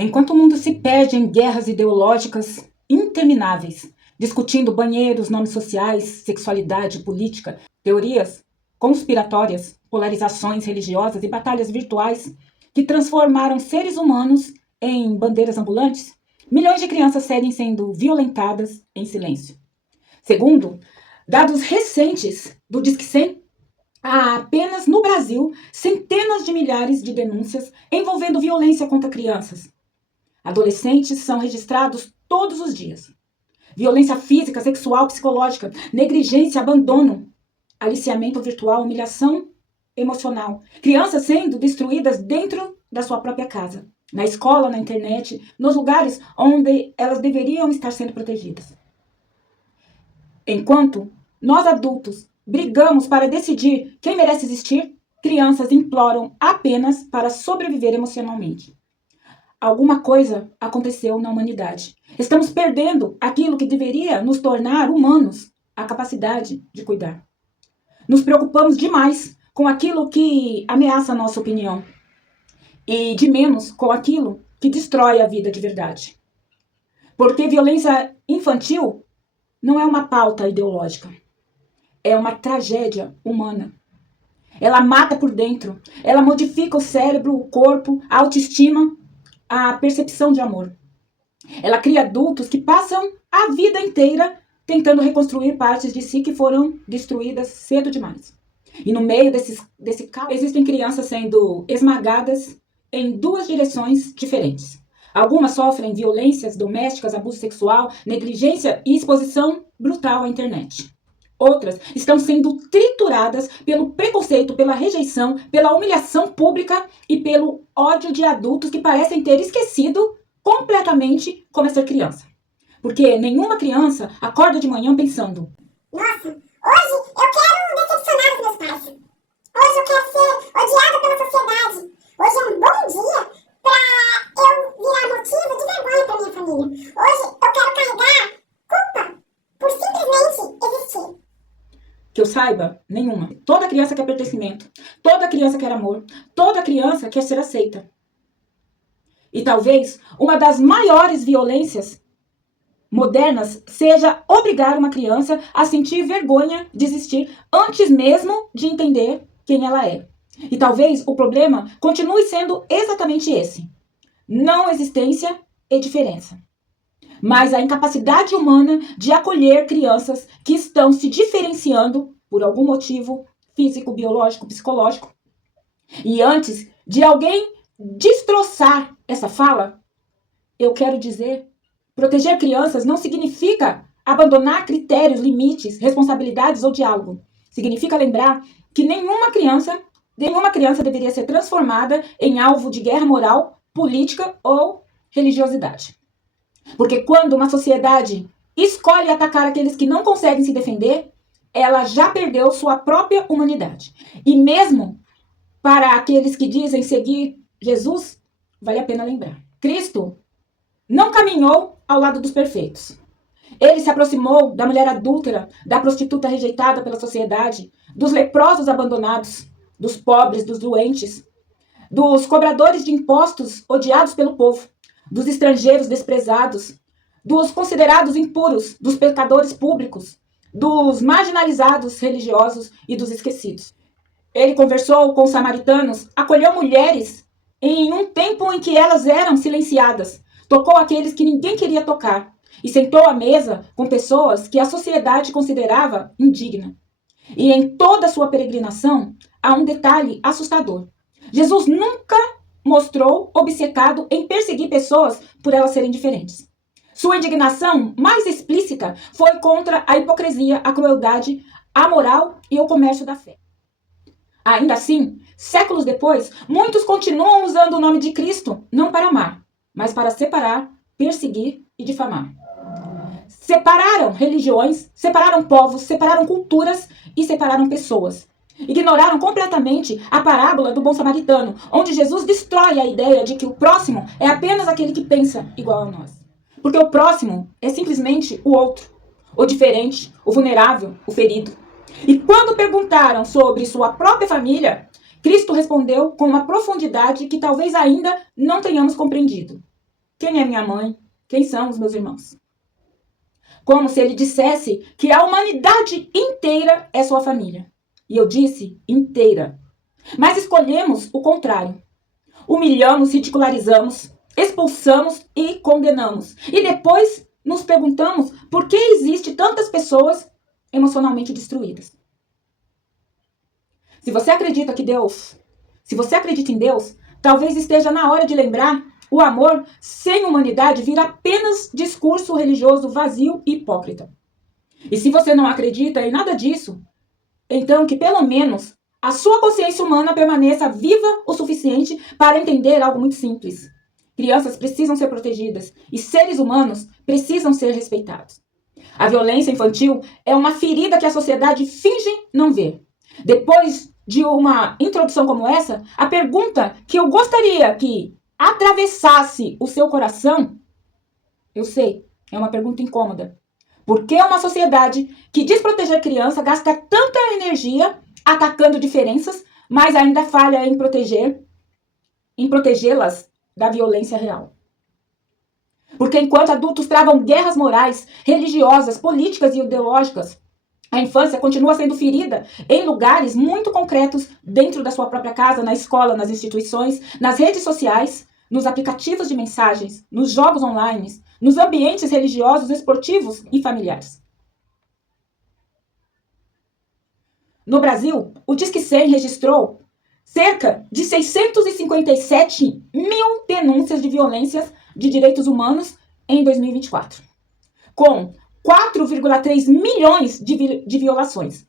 Enquanto o mundo se perde em guerras ideológicas intermináveis, discutindo banheiros, nomes sociais, sexualidade, política, teorias conspiratórias, polarizações religiosas e batalhas virtuais que transformaram seres humanos em bandeiras ambulantes, milhões de crianças seguem sendo violentadas em silêncio. Segundo dados recentes do Disque 100, há apenas no Brasil centenas de milhares de denúncias envolvendo violência contra crianças. Adolescentes são registrados todos os dias. Violência física, sexual, psicológica, negligência, abandono, aliciamento virtual, humilhação emocional. Crianças sendo destruídas dentro da sua própria casa, na escola, na internet, nos lugares onde elas deveriam estar sendo protegidas. Enquanto nós adultos brigamos para decidir quem merece existir, crianças imploram apenas para sobreviver emocionalmente. Alguma coisa aconteceu na humanidade. Estamos perdendo aquilo que deveria nos tornar humanos, a capacidade de cuidar. Nos preocupamos demais com aquilo que ameaça a nossa opinião e de menos com aquilo que destrói a vida de verdade. Porque violência infantil não é uma pauta ideológica, é uma tragédia humana. Ela mata por dentro, ela modifica o cérebro, o corpo, a autoestima, a percepção de amor. Ela cria adultos que passam a vida inteira tentando reconstruir partes de si que foram destruídas cedo demais. E no meio desse caos, existem crianças sendo esmagadas em duas direções diferentes. Algumas sofrem violências domésticas, abuso sexual, negligência e exposição brutal à internet. Outras estão sendo trituradas pelo preconceito, pela rejeição, pela humilhação pública e pelo ódio de adultos que parecem ter esquecido completamente como é ser criança. Porque nenhuma criança acorda de manhã pensando: nossa, hoje eu quero decepcionar os meus pais. Hoje eu quero ser odiada pela sociedade. Hoje é um bom dia para eu virar motivo de vergonha para minha família. Hoje eu quero carregar culpa por simplesmente existir. Que eu saiba, nenhuma. Toda criança quer pertencimento, toda criança quer amor, toda criança quer ser aceita. E talvez uma das maiores violências modernas seja obrigar uma criança a sentir vergonha de existir antes mesmo de entender quem ela é. E talvez o problema continue sendo exatamente esse: não existência e diferença. Mas a incapacidade humana de acolher crianças que estão se diferenciando por algum motivo físico, biológico, psicológico. E antes de alguém destroçar essa fala, eu quero dizer: proteger crianças não significa abandonar critérios, limites, responsabilidades ou diálogo. Significa lembrar que nenhuma criança deveria ser transformada em alvo de guerra moral, política ou religiosidade. Porque quando uma sociedade escolhe atacar aqueles que não conseguem se defender, ela já perdeu sua própria humanidade. E mesmo para aqueles que dizem seguir Jesus, vale a pena lembrar: Cristo não caminhou ao lado dos perfeitos. Ele se aproximou da mulher adúltera, da prostituta rejeitada pela sociedade, dos leprosos abandonados, dos pobres, dos doentes, dos cobradores de impostos odiados pelo povo, dos estrangeiros desprezados, dos considerados impuros, dos pecadores públicos, dos marginalizados religiosos e dos esquecidos. Ele conversou com os samaritanos, acolheu mulheres em um tempo em que elas eram silenciadas, tocou aqueles que ninguém queria tocar e sentou à mesa com pessoas que a sociedade considerava indigna. E em toda a sua peregrinação, há um detalhe assustador: Jesus nunca mostrou obcecado em perseguir pessoas por elas serem diferentes. Sua indignação mais explícita foi contra a hipocrisia, a crueldade, a moral e o comércio da fé. Ainda assim, séculos depois, muitos continuam usando o nome de Cristo não para amar, mas para separar, perseguir e difamar. Separaram religiões, separaram povos, separaram culturas e separaram pessoas. Ignoraram completamente a parábola do bom samaritano, onde Jesus destrói a ideia de que o próximo é apenas aquele que pensa igual a nós. Porque o próximo é simplesmente o outro, o diferente, o vulnerável, o ferido. E quando perguntaram sobre sua própria família, Cristo respondeu com uma profundidade que talvez ainda não tenhamos compreendido. quem é minha mãe, quem são os meus irmãos. Como se ele dissesse que a humanidade inteira é sua família. E eu disse inteira. Mas escolhemos o contrário. Humilhamos, ridicularizamos, expulsamos e condenamos. E depois nos perguntamos por que existe tantas pessoas emocionalmente destruídas. Se você acredita em Deus, talvez esteja na hora de lembrar: o amor sem humanidade vira apenas discurso religioso vazio e hipócrita. E se você não acredita em nada disso, então que pelo menos a sua consciência humana permaneça viva o suficiente para entender algo muito simples. Crianças precisam ser protegidas e seres humanos precisam ser respeitados. A violência infantil é uma ferida que a sociedade finge não ver. Depois de uma introdução como essa, a pergunta que eu gostaria que atravessasse o seu coração, eu sei, é uma pergunta incômoda. Por que uma sociedade que diz proteger criança gasta tanta energia atacando diferenças, mas ainda falha em protegê-las da violência real? Porque enquanto adultos travam guerras morais, religiosas, políticas e ideológicas, a infância continua sendo ferida em lugares muito concretos dentro da sua própria casa, na escola, nas instituições, nas redes sociais, nos aplicativos de mensagens, nos jogos online, nos ambientes religiosos, esportivos e familiares. No Brasil, o Disque 100 registrou cerca de 657 mil denúncias de violências de direitos humanos em 2024, com 4,3 milhões de violações.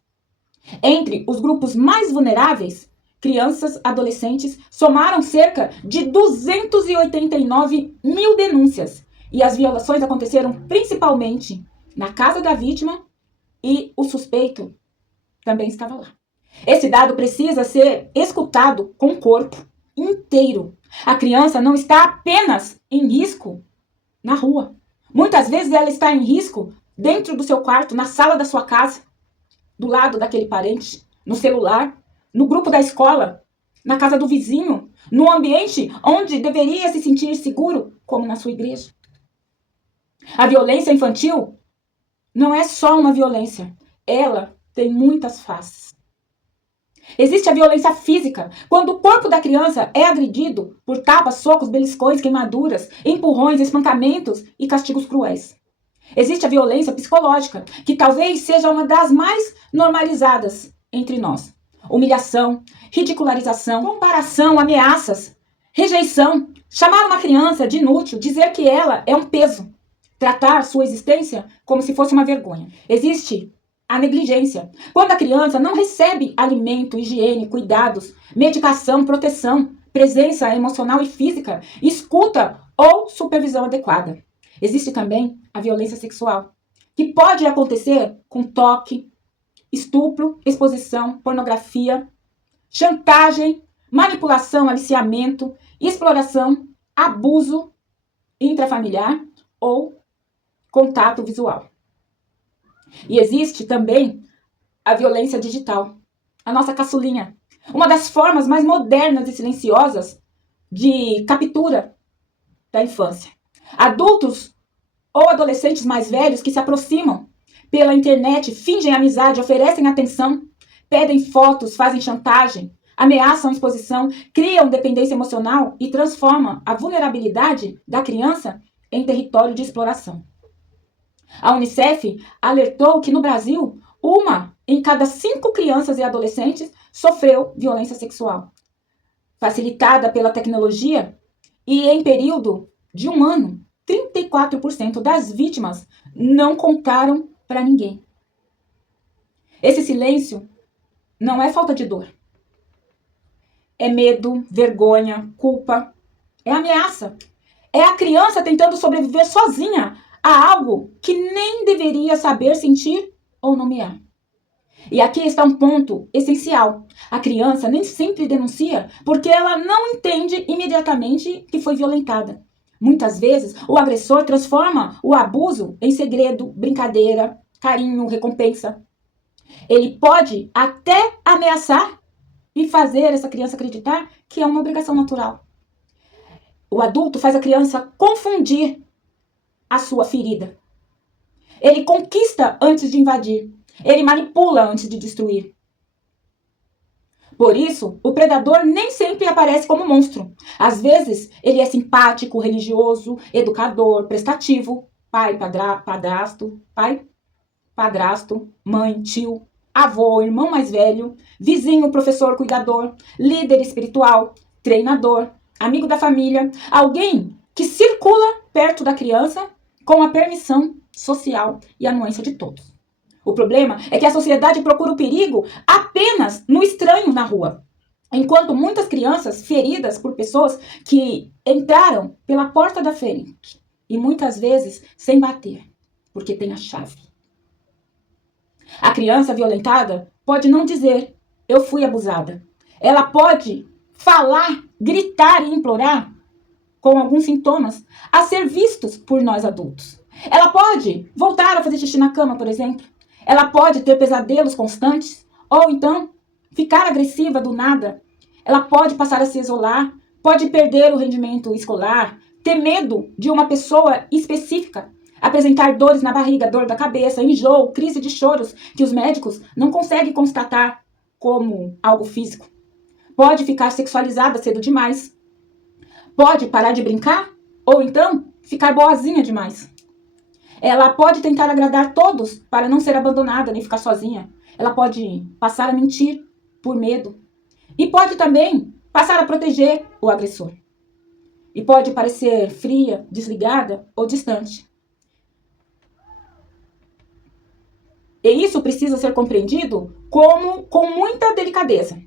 Entre os grupos mais vulneráveis, crianças, adolescentes, somaram cerca de 289 mil denúncias. E as violações aconteceram principalmente na casa da vítima e o suspeito também estava lá. Esse dado precisa ser escutado com o corpo inteiro. A criança não está apenas em risco na rua. Muitas vezes ela está em risco dentro do seu quarto, na sala da sua casa, do lado daquele parente, no celular, no grupo da escola, na casa do vizinho, no ambiente onde deveria se sentir seguro, como na sua igreja. A violência infantil não é só uma violência. Ela tem muitas faces. Existe a violência física, quando o corpo da criança é agredido por tapas, socos, beliscões, queimaduras, empurrões, espancamentos e castigos cruéis. Existe a violência psicológica, que talvez seja uma das mais normalizadas entre nós. Humilhação, ridicularização, comparação, ameaças, rejeição, chamar uma criança de inútil, dizer que ela é um peso, tratar sua existência como se fosse uma vergonha. Existe a negligência, quando a criança não recebe alimento, higiene, cuidados, medicação, proteção, presença emocional e física, escuta ou supervisão adequada. Existe também a violência sexual, que pode acontecer com toque, estupro, exposição, pornografia, chantagem, manipulação, aliciamento, exploração, abuso intrafamiliar ou contato visual. E existe também a violência digital, a nossa caçulinha, uma das formas mais modernas e silenciosas de captura da infância. Adultos ou adolescentes mais velhos que se aproximam pela internet, fingem amizade, oferecem atenção, pedem fotos, fazem chantagem, ameaçam exposição, criam dependência emocional e transformam a vulnerabilidade da criança em território de exploração. A Unicef alertou que no Brasil, 1 em cada 5 crianças e adolescentes sofreu violência sexual, facilitada pela tecnologia, e em período de 1 ano, 34% das vítimas não contaram para ninguém. Esse silêncio não é falta de dor. É medo, vergonha, culpa, é ameaça. É a criança tentando sobreviver sozinha a algo que nem deveria saber sentir ou nomear. E aqui está um ponto essencial. A criança nem sempre denuncia porque ela não entende imediatamente que foi violentada. Muitas vezes, o agressor transforma o abuso em segredo, brincadeira, carinho, recompensa. Ele pode até ameaçar e fazer essa criança acreditar que é uma obrigação natural. O adulto faz a criança confundir a sua ferida. Ele conquista antes de invadir. Ele manipula antes de destruir. Por isso, o predador nem sempre aparece como monstro. Às vezes, ele é simpático, religioso, educador, prestativo, padrasto, mãe, tio, avô, irmão mais velho, vizinho, professor, cuidador, líder espiritual, treinador, amigo da família, alguém que circula perto da criança com a permissão social e anuência de todos. O problema é que a sociedade procura o perigo apenas no estranho na rua, enquanto muitas crianças feridas por pessoas que entraram pela porta da frente e muitas vezes sem bater, porque tem a chave. A criança violentada pode não dizer, eu fui abusada. Ela pode falar, gritar e implorar com alguns sintomas a ser vistos por nós adultos. Ela pode voltar a fazer xixi na cama, por exemplo. Ela pode ter pesadelos constantes ou então ficar agressiva do nada. Ela pode passar a se isolar, pode perder o rendimento escolar, ter medo de uma pessoa específica, apresentar dores na barriga, dor da cabeça, enjoo, crise de choros que os médicos não conseguem constatar como algo físico. Pode ficar sexualizada cedo demais. Pode parar de brincar ou então ficar boazinha demais. Ela pode tentar agradar todos para não ser abandonada nem ficar sozinha. Ela pode passar a mentir por medo. E pode também passar a proteger o agressor. E pode parecer fria, desligada ou distante. E isso precisa ser compreendido com muita delicadeza.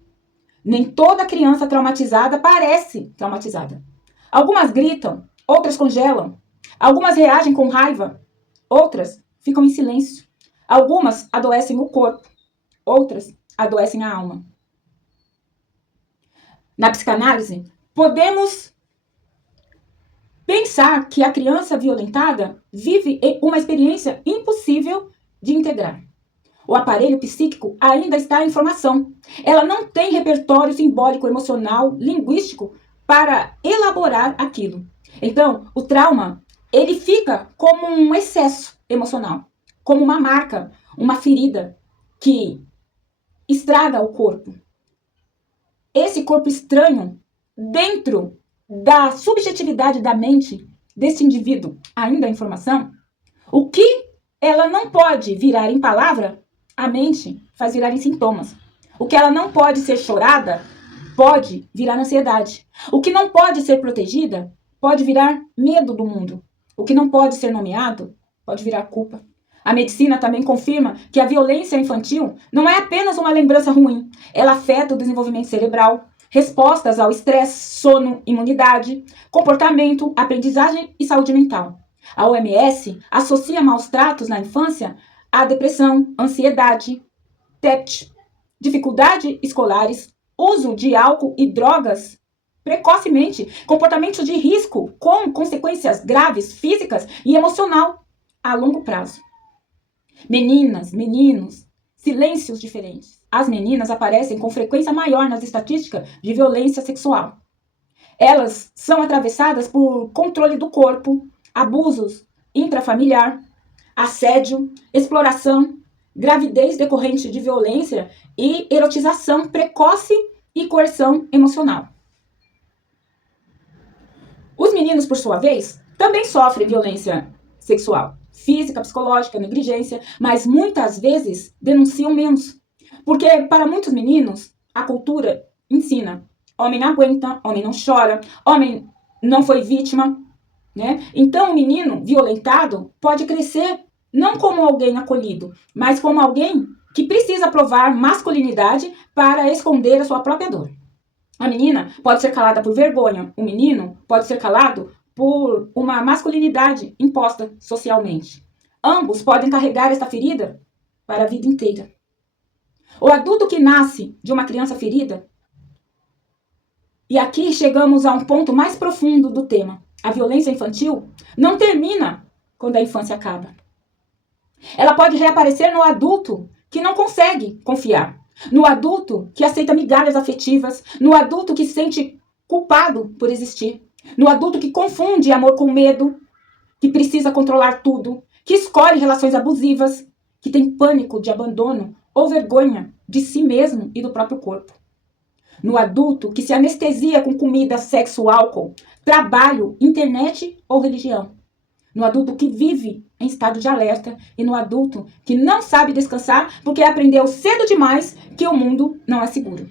Nem toda criança traumatizada parece traumatizada. Algumas gritam, outras congelam. Algumas reagem com raiva, outras ficam em silêncio. Algumas adoecem o corpo, outras adoecem a alma. Na psicanálise, podemos pensar que a criança violentada vive uma experiência impossível de integrar. O aparelho psíquico ainda está em formação. Ela não tem repertório simbólico, emocional, linguístico para elaborar aquilo. Então, o trauma, ele fica como um excesso emocional, como uma marca, uma ferida que estraga o corpo. Esse corpo estranho, dentro da subjetividade da mente desse indivíduo, ainda em formação, o que ela não pode virar em palavra, a mente faz virar em sintomas. O que ela não pode ser chorada, pode virar ansiedade. O que não pode ser protegida, pode virar medo do mundo. O que não pode ser nomeado, pode virar culpa. A medicina também confirma que a violência infantil não é apenas uma lembrança ruim. Ela afeta o desenvolvimento cerebral, respostas ao estresse, sono, imunidade, comportamento, aprendizagem e saúde mental. A OMS associa maus tratos na infância a depressão, ansiedade, TEPT, dificuldades escolares, uso de álcool e drogas precocemente, comportamentos de risco com consequências graves físicas e emocional a longo prazo. Meninas, meninos, silêncios diferentes. As meninas aparecem com frequência maior nas estatísticas de violência sexual. Elas são atravessadas por controle do corpo, abusos intrafamiliar, assédio, exploração, gravidez decorrente de violência e erotização precoce e coerção emocional. Os meninos, por sua vez, também sofrem violência sexual, física, psicológica, negligência, mas muitas vezes denunciam menos. Porque para muitos meninos, a cultura ensina: homem não aguenta, homem não chora, homem não foi vítima, né? Então o menino violentado pode crescer não como alguém acolhido, mas como alguém que precisa provar masculinidade para esconder a sua própria dor. A menina pode ser calada por vergonha, o menino pode ser calado por uma masculinidade imposta socialmente. Ambos podem carregar esta ferida para a vida inteira. O adulto que nasce de uma criança ferida, e aqui chegamos a um ponto mais profundo do tema. A violência infantil não termina quando a infância acaba. Ela pode reaparecer no adulto que não consegue confiar, no adulto que aceita migalhas afetivas, no adulto que se sente culpado por existir, No adulto que confunde amor com medo, que precisa controlar tudo, que escolhe relações abusivas, que tem pânico de abandono ou vergonha de si mesmo e do próprio corpo. No adulto que se anestesia com comida, sexo, álcool, trabalho, internet ou religião. No adulto que vive em estado de alerta e no adulto que não sabe descansar porque aprendeu cedo demais que o mundo não é seguro.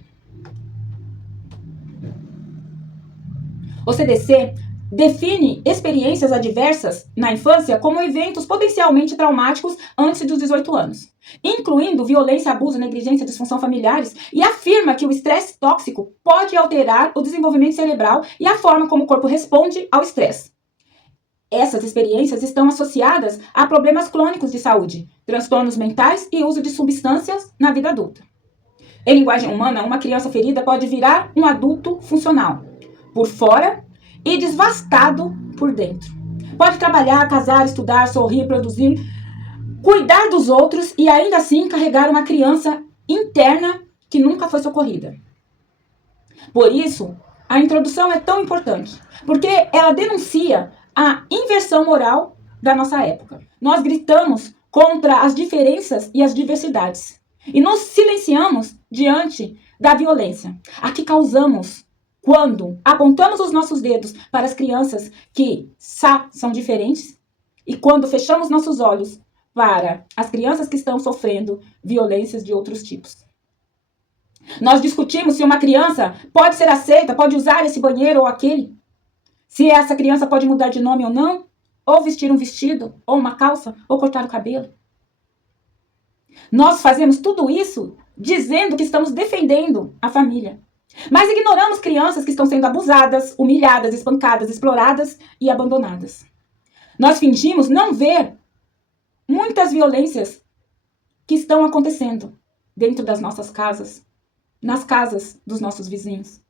O CDC define experiências adversas na infância como eventos potencialmente traumáticos antes dos 18 anos, incluindo violência, abuso, negligência, disfunção familiares, e afirma que o estresse tóxico pode alterar o desenvolvimento cerebral e a forma como o corpo responde ao estresse. Essas experiências estão associadas a problemas crônicos de saúde, transtornos mentais e uso de substâncias na vida adulta. Em linguagem humana, uma criança ferida pode virar um adulto funcional, por fora e devastado por dentro. Pode trabalhar, casar, estudar, sorrir, produzir, cuidar dos outros e ainda assim carregar uma criança interna que nunca foi socorrida. Por isso, a introdução é tão importante, porque ela denuncia a inversão moral da nossa época. Nós gritamos contra as diferenças e as diversidades e nos silenciamos diante da violência. A que causamos quando apontamos os nossos dedos para as crianças que são diferentes e quando fechamos nossos olhos para as crianças que estão sofrendo violências de outros tipos. Nós discutimos se uma criança pode ser aceita, pode usar esse banheiro ou aquele, se essa criança pode mudar de nome ou não, ou vestir um vestido, ou uma calça, ou cortar o cabelo. Nós fazemos tudo isso dizendo que estamos defendendo a família. Mas ignoramos crianças que estão sendo abusadas, humilhadas, espancadas, exploradas e abandonadas. Nós fingimos não ver muitas violências que estão acontecendo dentro das nossas casas, nas casas dos nossos vizinhos,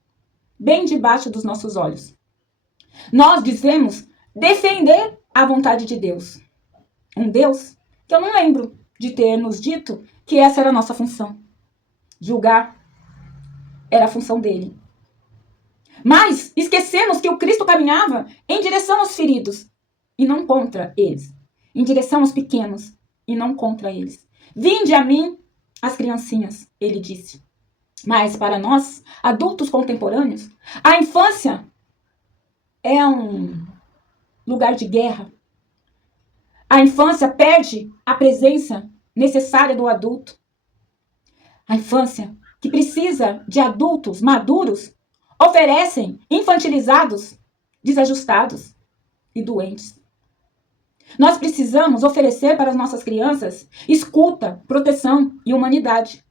bem debaixo dos nossos olhos. Nós dizemos defender a vontade de Deus. Um Deus que eu não lembro de ter nos dito que essa era a nossa função. Julgar era a função dele. Mas esquecemos que o Cristo caminhava em direção aos feridos e não contra eles. Em direção aos pequenos e não contra eles. Vinde a mim, as criancinhas, ele disse. Mas para nós, adultos contemporâneos, a infância é um lugar de guerra. A infância perde a presença necessária do adulto. A infância, que precisa de adultos maduros, oferecem infantilizados, desajustados e doentes. Nós precisamos oferecer para as nossas crianças escuta, proteção e humanidade.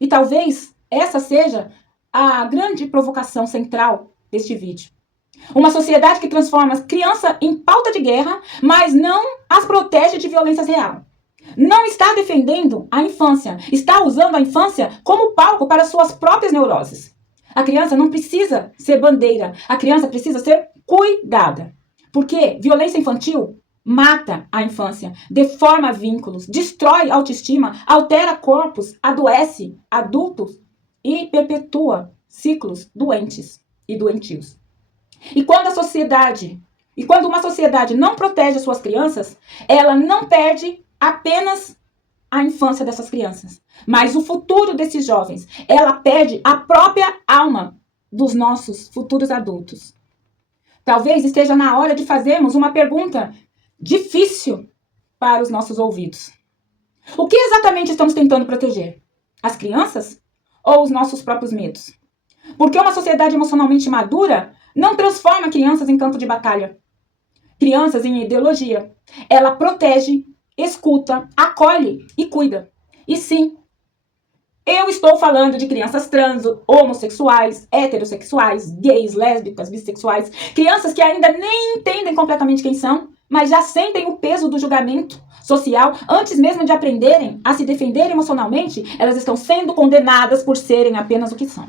E talvez essa seja a grande provocação central deste vídeo. Uma sociedade que transforma a criança em pauta de guerra, mas não as protege de violência real. Não está defendendo a infância, está usando a infância como palco para suas próprias neuroses. A criança não precisa ser bandeira, a criança precisa ser cuidada. Porque violência infantil mata a infância, deforma vínculos, destrói autoestima, altera corpos, adoece adultos e perpetua ciclos doentes e doentios. E quando uma sociedade não protege as suas crianças, ela não perde apenas a infância dessas crianças, mas o futuro desses jovens. Ela perde a própria alma dos nossos futuros adultos. Talvez esteja na hora de fazermos uma pergunta difícil para os nossos ouvidos. O que exatamente estamos tentando proteger? As crianças ou os nossos próprios medos? Porque uma sociedade emocionalmente madura não transforma crianças em campo de batalha. Crianças em ideologia. Ela protege, escuta, acolhe e cuida. E sim, eu estou falando de crianças trans, homossexuais, heterossexuais, gays, lésbicas, bissexuais, crianças que ainda nem entendem completamente quem são, mas já sentem o peso do julgamento social. Antes mesmo de aprenderem a se defender emocionalmente, elas estão sendo condenadas por serem apenas o que são.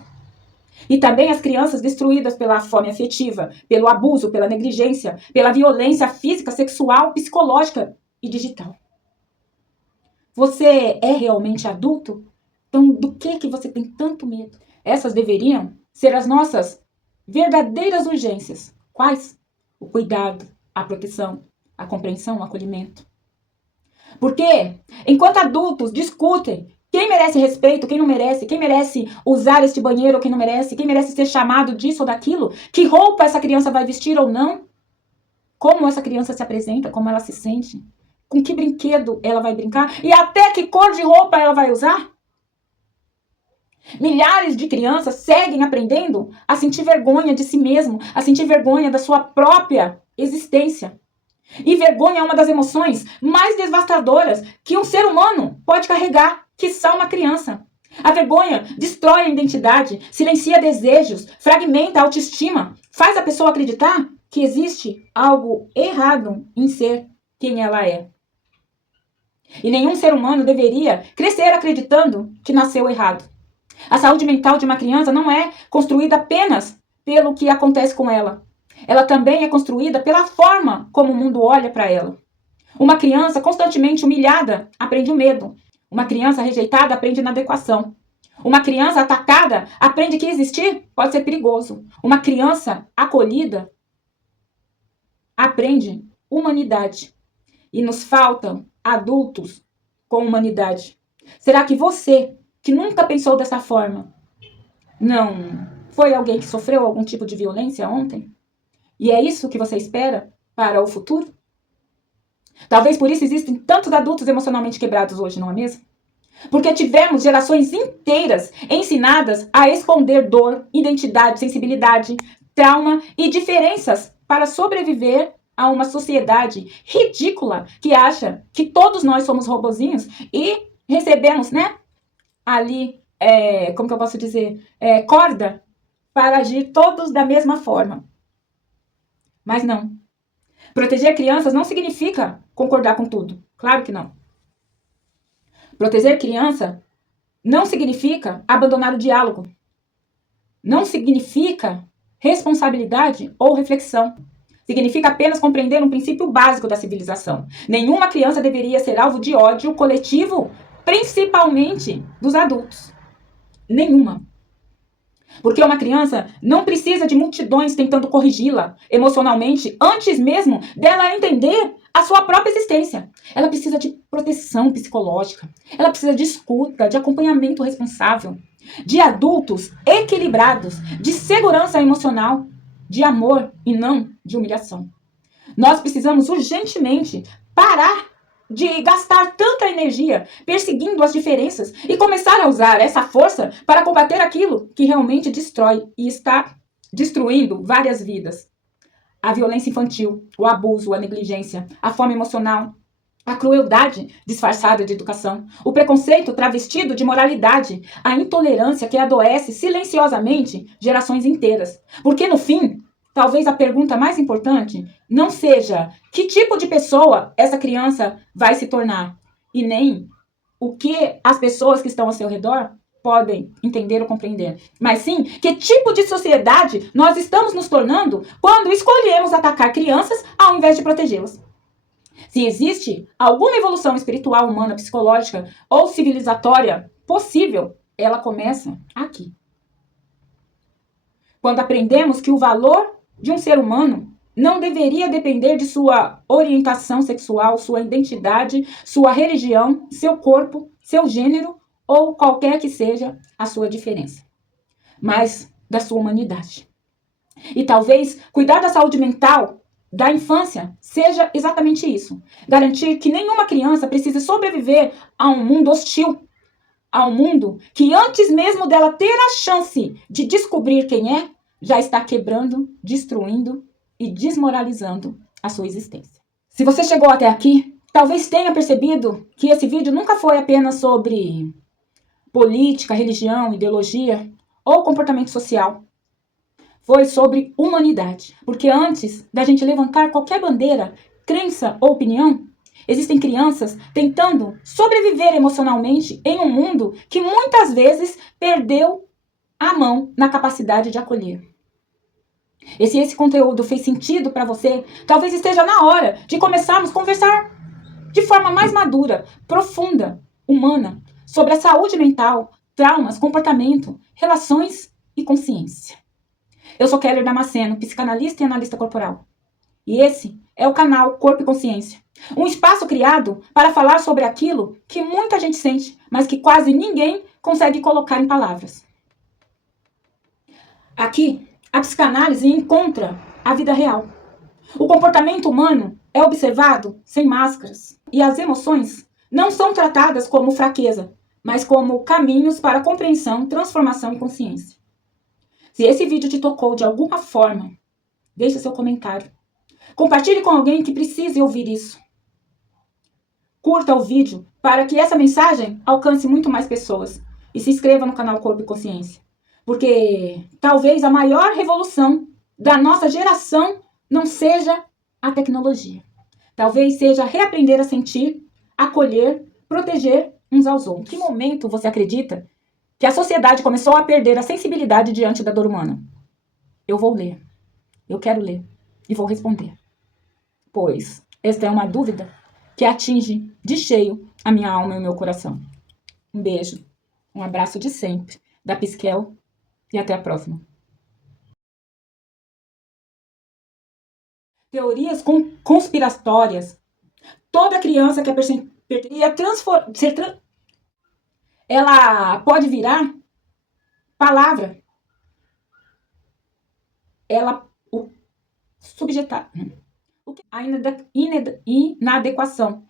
E também as crianças destruídas pela fome afetiva, pelo abuso, pela negligência, pela violência física, sexual, psicológica e digital. Você é realmente adulto? Então, do que você tem tanto medo? Essas deveriam ser as nossas verdadeiras urgências Quais? O cuidado, a proteção, a compreensão, o acolhimento. Porque, enquanto adultos discutem quem merece respeito, quem não merece, quem merece usar este banheiro ou quem não merece, quem merece ser chamado disso ou daquilo, que roupa essa criança vai vestir ou não, como essa criança se apresenta, como ela se sente, com que brinquedo ela vai brincar e até que cor de roupa ela vai usar. Milhares de crianças seguem aprendendo a sentir vergonha de si mesmo, a sentir vergonha da sua própria existência. E vergonha é uma das emoções mais devastadoras que um ser humano pode carregar, quiçá uma criança. A vergonha destrói a identidade, silencia desejos, fragmenta a autoestima, faz a pessoa acreditar que existe algo errado em ser quem ela é. E nenhum ser humano deveria crescer acreditando que nasceu errado. A saúde mental de uma criança não é construída apenas pelo que acontece com ela. Ela também é construída pela forma como o mundo olha para ela. Uma criança constantemente humilhada aprende o medo. Uma criança rejeitada aprende inadequação. Uma criança atacada aprende que existir pode ser perigoso. Uma criança acolhida aprende humanidade. E nos faltam adultos com humanidade. Será que você, que nunca pensou dessa forma, não foi alguém que sofreu algum tipo de violência ontem? E é isso que você espera para o futuro? Talvez por isso existem tantos adultos emocionalmente quebrados hoje, não é mesmo? Porque tivemos gerações inteiras ensinadas a esconder dor, identidade, sensibilidade, trauma e diferenças para sobreviver a uma sociedade ridícula que acha que todos nós somos robozinhos e recebemos, ali, como que eu posso dizer, corda para agir todos da mesma forma. Mas não. Proteger crianças não significa concordar com tudo. Claro que não. Proteger criança não significa abandonar o diálogo. Não significa responsabilidade ou reflexão. Significa apenas compreender um princípio básico da civilização. Nenhuma criança deveria ser alvo de ódio coletivo, principalmente dos adultos. Nenhuma. Porque uma criança não precisa de multidões tentando corrigi-la emocionalmente antes mesmo dela entender a sua própria existência. Ela precisa de proteção psicológica. Ela precisa de escuta, de acompanhamento responsável, de adultos equilibrados, de segurança emocional, de amor e não de humilhação. Nós precisamos urgentemente parar de gastar tanta energia perseguindo as diferenças e começar a usar essa força para combater aquilo que realmente destrói e está destruindo várias vidas. A violência infantil, o abuso, a negligência, a fome emocional, a crueldade disfarçada de educação, o preconceito travestido de moralidade, a intolerância que adoece silenciosamente gerações inteiras. Porque no fim, talvez a pergunta mais importante não seja que tipo de pessoa essa criança vai se tornar, e nem o que as pessoas que estão ao seu redor podem entender ou compreender, mas sim que tipo de sociedade nós estamos nos tornando quando escolhemos atacar crianças ao invés de protegê-las. Se existe alguma evolução espiritual, humana, psicológica ou civilizatória possível, ela começa aqui. Quando aprendemos que o valor de um ser humano não deveria depender de sua orientação sexual, sua identidade, sua religião, seu corpo, seu gênero ou qualquer que seja a sua diferença, mas da sua humanidade. E talvez cuidar da saúde mental da infância seja exatamente isso. Garantir que nenhuma criança precise sobreviver a um mundo hostil, a um mundo que antes mesmo dela ter a chance de descobrir quem é, já está quebrando, destruindo e desmoralizando a sua existência. Se você chegou até aqui, talvez tenha percebido que esse vídeo nunca foi apenas sobre política, religião, ideologia ou comportamento social. Foi sobre humanidade. Porque antes da gente levantar qualquer bandeira, crença ou opinião, existem crianças tentando sobreviver emocionalmente em um mundo que muitas vezes perdeu a mão na capacidade de acolher. E se esse conteúdo fez sentido para você, talvez esteja na hora de começarmos a conversar de forma mais madura, profunda, humana, sobre a saúde mental, traumas, comportamento, relações e consciência. Eu sou Keller Damasceno, psicanalista e analista corporal. E esse é o canal Corpo e Consciência. Um espaço criado para falar sobre aquilo que muita gente sente, mas que quase ninguém consegue colocar em palavras. Aqui, a psicanálise encontra a vida real. O comportamento humano é observado sem máscaras. E as emoções não são tratadas como fraqueza, mas como caminhos para compreensão, transformação e consciência. Se esse vídeo te tocou de alguma forma, deixe seu comentário. Compartilhe com alguém que precise ouvir isso. Curta o vídeo para que essa mensagem alcance muito mais pessoas. E se inscreva no canal Corpo e Consciência. Porque talvez a maior revolução da nossa geração não seja a tecnologia. Talvez seja reaprender a sentir, acolher, proteger uns aos outros. Em que momento você acredita que a sociedade começou a perder a sensibilidade diante da dor humana? Eu vou ler. Eu quero ler. E vou responder. Pois esta é uma dúvida que atinge de cheio a minha alma e o meu coração. Um beijo, um abraço de sempre, da Pisquel, e até a próxima. Teorias conspiratórias. Toda criança que ela pode virar palavra. Subjetar. A inadequação.